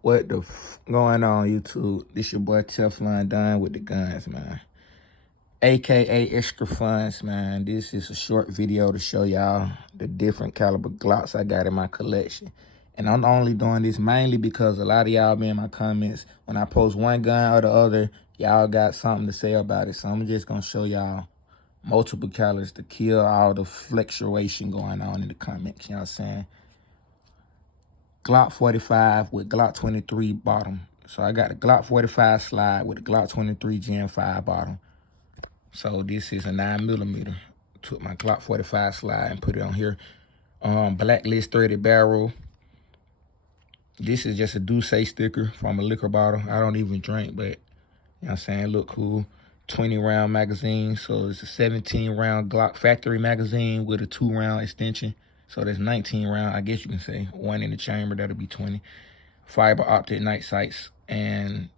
What the going on, YouTube? This your boy Teflon Don with the guns, man. AKA Extra Funds, man. This is a short video to show y'all the different caliber Glocks I got in my collection. And I'm only doing this mainly because a lot of y'all be in my comments. When I post one gun or the other, y'all got something to say about it. So I'm just going to show y'all multiple calibers to kill all the fluctuation going on in the comments. You know what I'm saying? Glock 45 with Glock 23 bottom. So I got the Glock 45 slide with the Glock 23 Gen 5 bottom. So this is a 9mm. Took my Glock 45 slide and put it on here. Blacklist 30 barrel. This is just a Douce sticker from a liquor bottle. I don't even drink, but you know what I'm saying, it look cool. 20 round magazine. So it's a 17 round Glock factory magazine with a 2-round extension. So that's 19 round, I guess you can say. One in the chamber, that'll be 20. Fiber optic night sights. And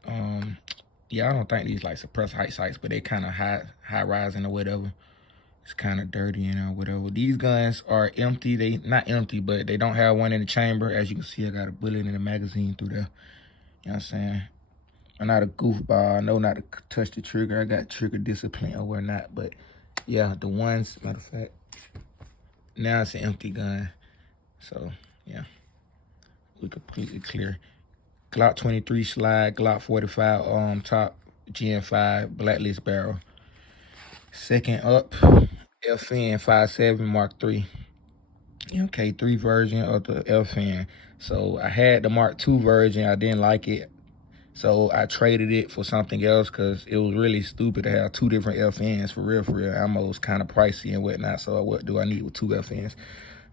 yeah, I don't think these like suppressed height sights, but they kind of high rising or whatever. It's kind of dirty, you know, whatever. These guns are empty. They not empty, but they don't have one in the chamber. As you can see, I got a bullet in the magazine through there. You know what I'm saying? I'm not a goofball. I know not to touch the trigger. I got trigger discipline or whatnot. But yeah, the ones, matter of fact, now it's an empty gun. So yeah, we completely clear. Glock 23 slide, Glock 45 top, Gen 5 blacklist barrel. Second up, FN 57 Mark III. MK3 version of the FN. So I had the Mark II version. I didn't like it. So I traded it for something else because it was really stupid to have two different FNs for real. Ammo was kind of pricey and whatnot. So what do I need with two FNs?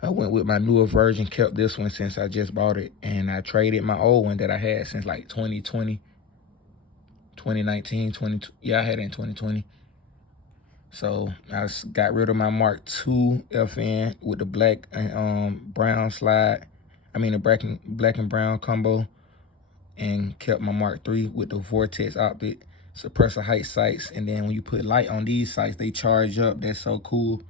I went with my newer version, kept this one since I just bought it. And I traded my old one that I had since like 2020, 2019, yeah, I had it in 2020. So I got rid of my Mark II FN with the black and brown slide. I mean the black and brown combo, and kept my Mark III with the vortex optic, suppressor height sights. And then when you put light on these sights, they charge up. That's so cool.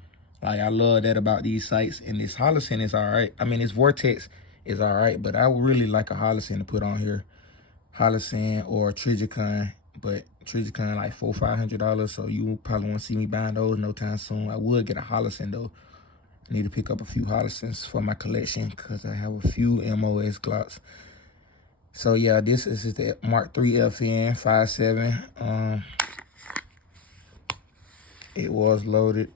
Like, I love that about these sights. And this Holosun is all right. I mean, this vortex is all right, but I would really like a Holosun to put on here. Holosun or Trijicon, but Trijicon like $400-500, so you probably won't see me buying those no time soon. I would get a Holosun though. I need to pick up a few Holosuns for my collection because I have a few MOS Glocks. So yeah, this is the Mark III FN 57. It was loaded.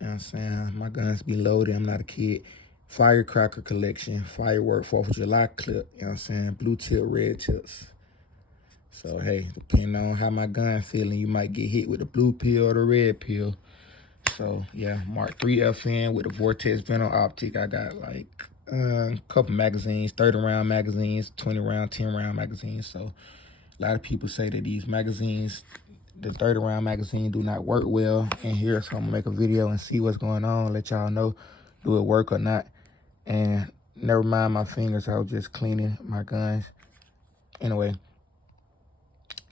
You know what I'm saying? My guns be loaded. I'm not a kid. Firecracker collection, firework 4th of July clip. You know what I'm saying? Blue tip, red tips. So hey, depending on how my gun feeling, you might get hit with the blue pill or the red pill. So yeah, Mark III FN with the Vortex Venom optic. I got like a couple magazines, 30 round magazines, 20 round, 10 round magazines. So a lot of people say that these magazines, the 30 round magazine, do not work well in here. So I'm gonna make a video and see what's going on, let y'all know, do it work or not. And never mind my fingers, I was just cleaning my guns. Anyway,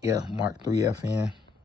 yeah, Mark III FN.